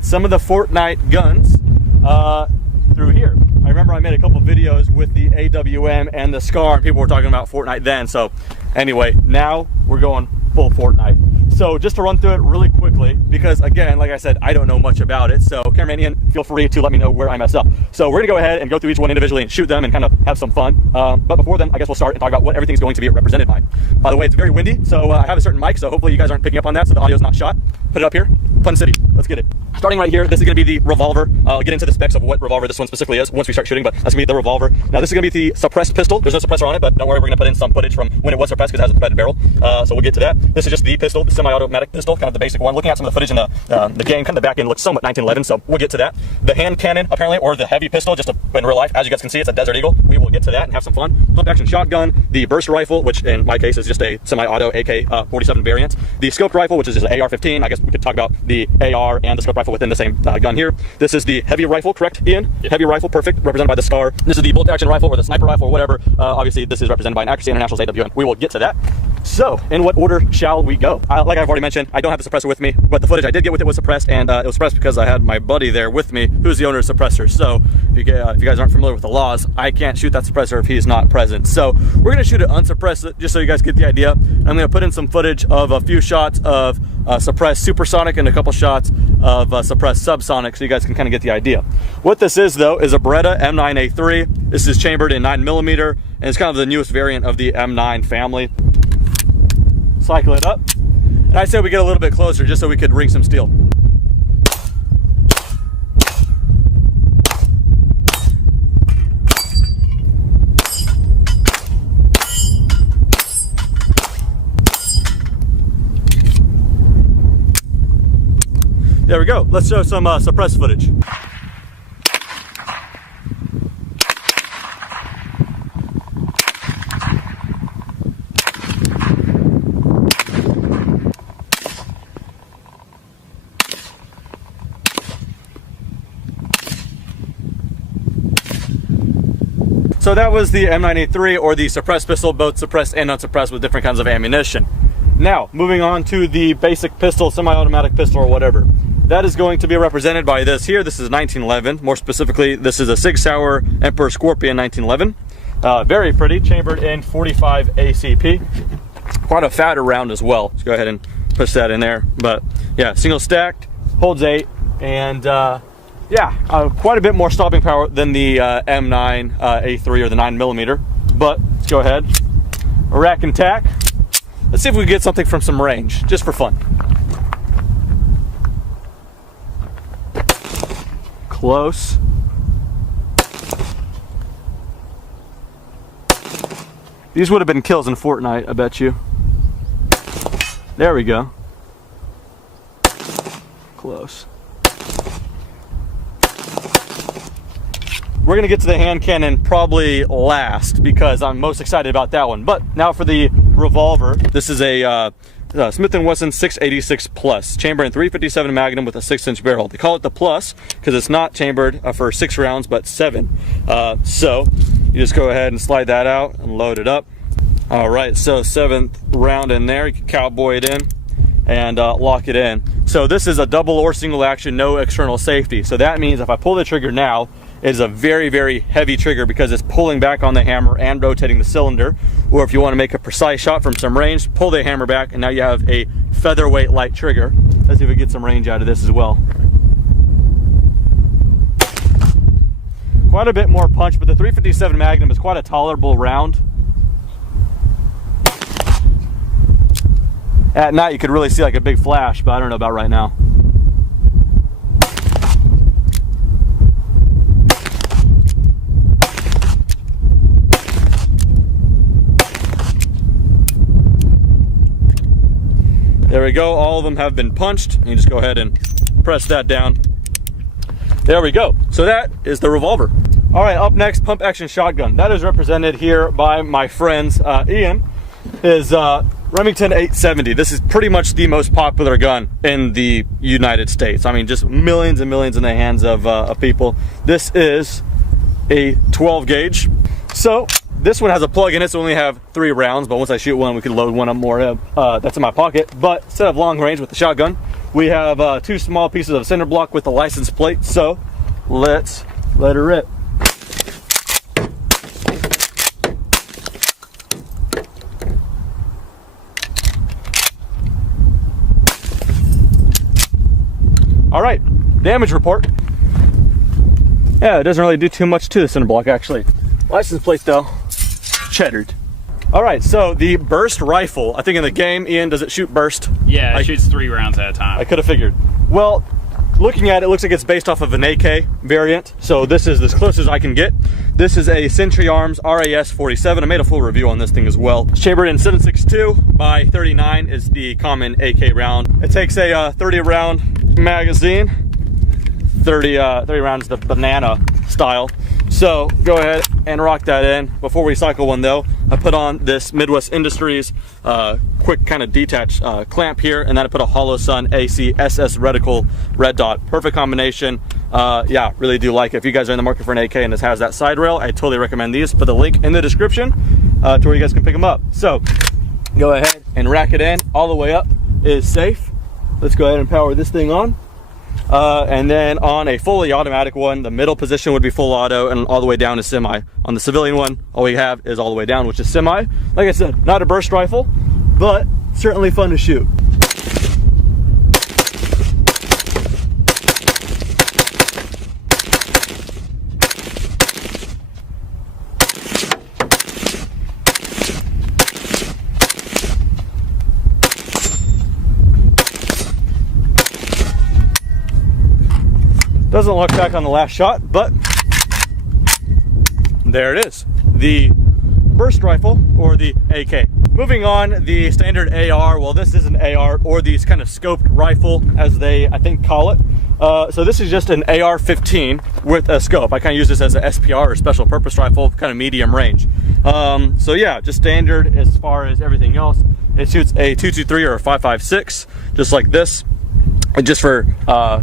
some of the Fortnite guns through here. I remember I made a couple videos with the AWM and the SCAR, and people were talking about Fortnite then. So anyway, now we're going full Fortnite. So just to run through it really quickly, because again, like I said, I don't know much about it. So cameraman Ian, feel free to let me know where I mess up. So we're gonna go ahead and go through each one individually and shoot them and kind of have some fun. But before then, I guess we'll start and talk about what everything's going to be represented by. By the way, it's very windy, so I have a certain mic, so hopefully you guys aren't picking up on that, so the audio's not shot. Put it up here. Fun City. Let's get it. Starting right here, this is going to be the revolver. I'll get into the specs of what revolver this one specifically is once we start shooting, but that's going to be the revolver. Now this is going to be the suppressed pistol. There's no suppressor on it, but don't worry, we're going to put in some footage from when it was suppressed because it has a threaded barrel. So we'll get to that. This is just the pistol, the semi-automatic pistol, kind of the basic one. Looking at some of the footage in the game, kind of the back end looks somewhat 1911, so we'll get to that. The hand cannon, apparently, or the heavy pistol, just in real life, as you guys can see, it's a Desert Eagle. We will get to that and have some fun. Pump action shotgun, the burst rifle, which in my case is just a semi-auto AK-47 variant. The scoped rifle, which is just an AR-15. I guess we could talk about the AR and the scoped rifle within the same gun here. This is the heavy rifle, correct, Ian? Yeah. Heavy rifle, perfect, represented by the SCAR. This is the bolt action rifle or the sniper rifle or whatever. Obviously, this is represented by an Accuracy International's AWM. We will get to that. So, in what order shall we go? Like I've already mentioned, I don't have the suppressor with me, but the footage I did get with it was suppressed, and it was suppressed because I had my buddy there with me, who's the owner of the suppressor. So, if you guys aren't familiar with the laws, I can't shoot that suppressor if he's not present. So, we're going to shoot it unsuppressed, just so you guys get the idea. I'm going to put in some footage of a few shots of suppressed supersonic and a couple shots of suppressed subsonic, so you guys can kind of get the idea. What this is, though, is a Beretta M9A3. This is chambered in 9mm, and it's kind of the newest variant of the M9 family. Cycle it up, and I said we get a little bit closer just so we could ring some steel. There we go. Let's show some suppressed footage. So that was the M9A3, or the suppressed pistol, both suppressed and unsuppressed with different kinds of ammunition. Now, moving on to the basic pistol, semi-automatic pistol or whatever. That is going to be represented by this here. This is 1911. More specifically, this is a Sig Sauer Emperor Scorpion 1911. Very pretty, chambered in 45 ACP. Quite a fatter round as well. Let's go ahead and push that in there. But yeah, single stacked, holds 8, and yeah, quite a bit more stopping power than the M9 A3 or the 9mm. But let's go ahead, rack and tack. Let's see if we can get something from some range, just for fun. Close. These would have been kills in Fortnite, I bet you. There we go. Close. We're going to get to the hand cannon probably last because I'm most excited about that one. But now for the revolver. This is a Smith & Wesson 686 Plus, chamber in 357 Magnum with a 6-inch barrel. They call it the Plus because it's not chambered for 6 rounds but 7. So you just go ahead and slide that out and load it up. All right, so 7th round in there. You can cowboy it in and lock it in. So this is a double or single action, no external safety. So that means if I pull the trigger now, it is a very, very heavy trigger because it's pulling back on the hammer and rotating the cylinder. Or if you want to make a precise shot from some range, pull the hammer back and now you have a featherweight light trigger. Let's see if we get some range out of this as well. Quite a bit more punch, but the 357 Magnum is quite a tolerable round. At night you could really see like a big flash, but I don't know about right now. There we go, all of them have been punched. And you just go ahead and press that down. There we go. So that is the revolver. All right, up next, pump action shotgun. That is represented here by my friends. Ian is Remington 870. This is pretty much the most popular gun in the United States. I mean, just millions and millions in the hands of people. This is a 12 gauge. So this one has a plug in it, so we only have 3 rounds, but once I shoot one, we can load one up more that's in my pocket. But instead of long range with the shotgun, We have 2 small pieces of cinder block with the license plate, so let's let her rip. All right, damage report. Yeah, it doesn't really do too much to the cinder block, actually. License plate though, cheddared. All right, so the burst rifle, I think in the game, Ian, does it shoot burst? Yeah, it shoots 3 rounds at a time. I could have figured. Well, looking at it, looks like it's based off of an AK variant, so this is as close as I can get. This is a Century Arms RAS 47. I made a full review on this thing as well. Chambered in 7.62 by 39 is the common AK round. It takes a 30 round magazine, 30 rounds the banana style. So go ahead and rock that in. Before we cycle one though, I put on this Midwest Industries quick kind of detached clamp here, and then I put a Hollow Sun AC SS reticle red dot. Perfect combination. Yeah, really do like it. If you guys are in the market for an AK and this has that side rail, I totally recommend these. Put the link in the description to where you guys can pick them up. So go ahead and rack it in. All the way up is safe. Let's go ahead and power this thing on. And then on a fully automatic one, the middle position would be full auto, and all the way down is semi. On the civilian one, all we have is all the way down, which is semi. Like I said, not a burst rifle, but certainly fun to shoot. Doesn't look back on the last shot, but there it is. The burst rifle, or the AK. Moving on, the standard AR. Well, this is an AR, or these kind of scoped rifle, as they, I think, call it. So this is just an AR-15 with a scope. I kind of use this as a SPR, or special purpose rifle, kind of medium range. So yeah, just standard as far as everything else. It shoots a 223 or a 5.56, just like this. And just for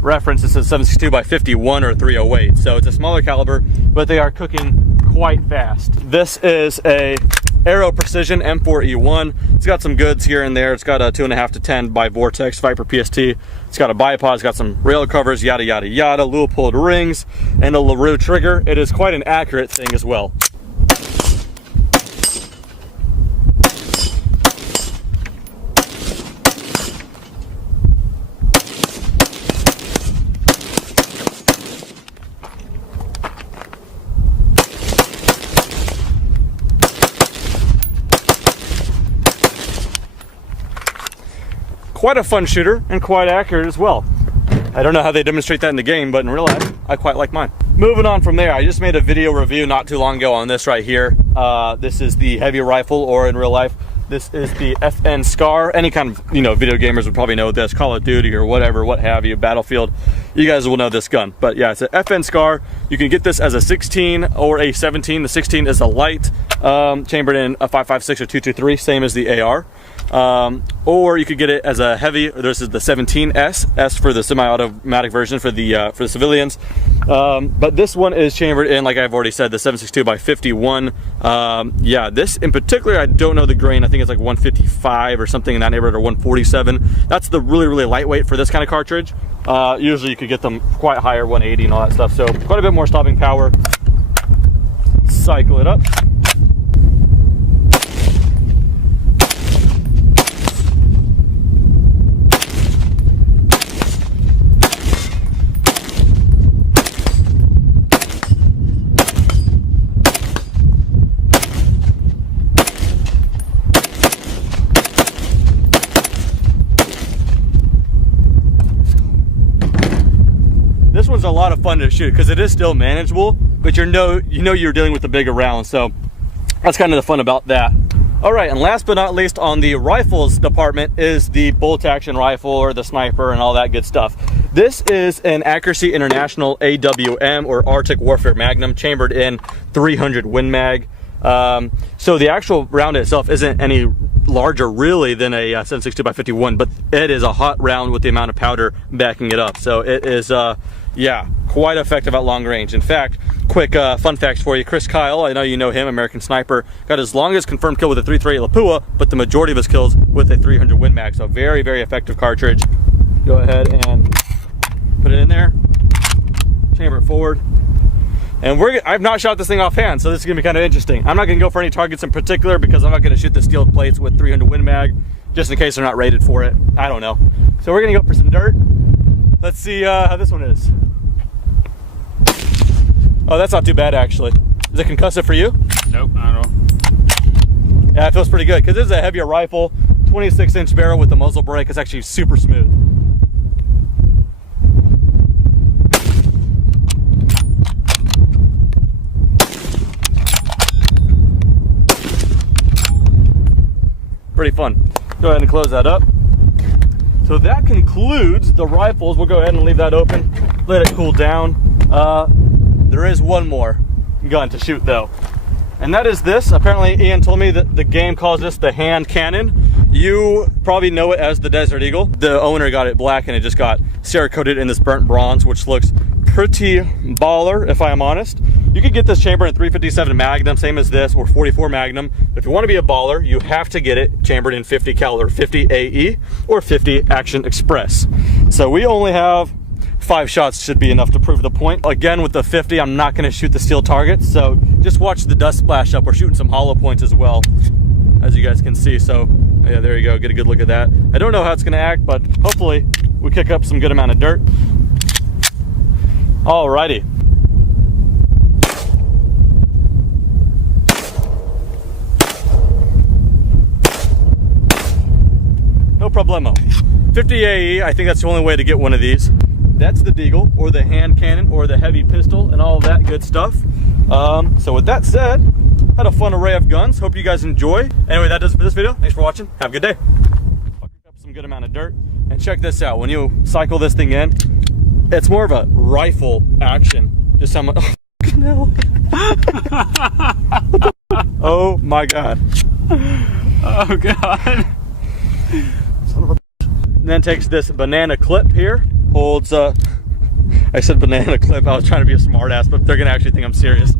reference, this is 7.62 by 51 or 308. So it's a smaller caliber, but they are cooking quite fast. This is a Aero Precision M4E1. It's got some goods here and there. It's got a 2.5 to 10 by Vortex Viper PST. It's got a bipod. It's got some rail covers, yada yada yada, Leupold rings, and a LaRue trigger. It is quite an accurate thing as well. Quite a fun shooter and quite accurate as well. I don't know how they demonstrate that in the game, but in real life, I quite like mine. Moving on from there, I just made a video review not too long ago on this right here. This is the heavy rifle, or in real life, this is the FN Scar. Any kind of, video gamers would probably know this, Call of Duty or whatever, what have you, Battlefield. You guys will know this gun. But yeah, it's an FN Scar. You can get this as a 16 or a 17. The 16 is a light, chambered in a 5.56 or 223, same as the AR. Or you could get it as a heavy. This is the 17S, S for the semi-automatic version for the civilians. But this one is chambered in, like I've already said, the 7.62 by 51. Yeah, this in particular, I don't know the grain. I think it's like 155 or something in that neighborhood, or 147. That's the really lightweight for this kind of cartridge. Usually you could get them quite higher, 180 and all that stuff. So quite a bit more stopping power. Cycle it up. This one's a lot of fun to shoot because it is still manageable, but you know you're dealing with the bigger round, so that's kind of the fun about that. All right, and last but not least on the rifles department is the bolt action rifle, or the sniper, and all that good stuff. This is an Accuracy International AWM, or Arctic Warfare Magnum, chambered in 300 Win Mag. So the actual round itself isn't any larger really than a 7.62 by 51, but it is a hot round with the amount of powder backing it up. So it is yeah, quite effective at long range. In fact, quick fun facts for you. Chris Kyle, I know you know him, American sniper, got his longest confirmed kill with a 338 Lapua, but the majority of his kills with a 300 Win Mag. So very effective cartridge. Go ahead and put it in there, chamber it forward. And I've not shot this thing offhand, so this is gonna be kind of interesting. I'm not gonna go for any targets in particular because I'm not gonna shoot the steel plates with 300 Win Mag, just in case they're not rated for it. I don't know. So we're gonna go for some dirt. Let's see how this one is. Oh, that's not too bad actually. Is it concussive for you? Nope, not at all. Yeah, it feels pretty good because this is a heavier rifle, 26-inch barrel with the muzzle brake. It's actually super smooth. Pretty fun. Go ahead and close that up. So that concludes the rifles. We'll go ahead and leave that open, let it cool down. There is one more gun to shoot though, and that is this. Apparently Ian told me that the game calls this the hand cannon. You probably know it as the Desert Eagle. The owner got it black and it just got Cerakoted in this burnt bronze, which looks pretty baller if I am honest. You could get this chamber in 357 Magnum, same as this, or 44 Magnum. But if you want to be a baller, you have to get it chambered in 50 caliber, 50 AE or 50 Action Express. So we only have 5 shots, should be enough to prove the point. Again, with the 50, I'm not going to shoot the steel targets, so just watch the dust splash up. We're shooting some hollow points as well, as you guys can see. So yeah, there you go, get a good look at that. I don't know how it's going to act, but hopefully we kick up some good amount of dirt. Alrighty. No problemo. 50 AE, I think that's the only way to get one of these. That's the Deagle, or the hand cannon, or the heavy pistol, and all of that good stuff. So with that said, had a fun array of guns. Hope you guys enjoy. Anyway, that does it for this video. Thanks for watching. Have a good day. I'll pick up some good amount of dirt. And check this out. When you cycle this thing in, it's more of a rifle action. Just how much. Oh, no. Oh my god. Oh god. Son of a. And then takes this banana clip here. Holds I said banana clip. I was trying to be a smart ass, but they're gonna actually think I'm serious.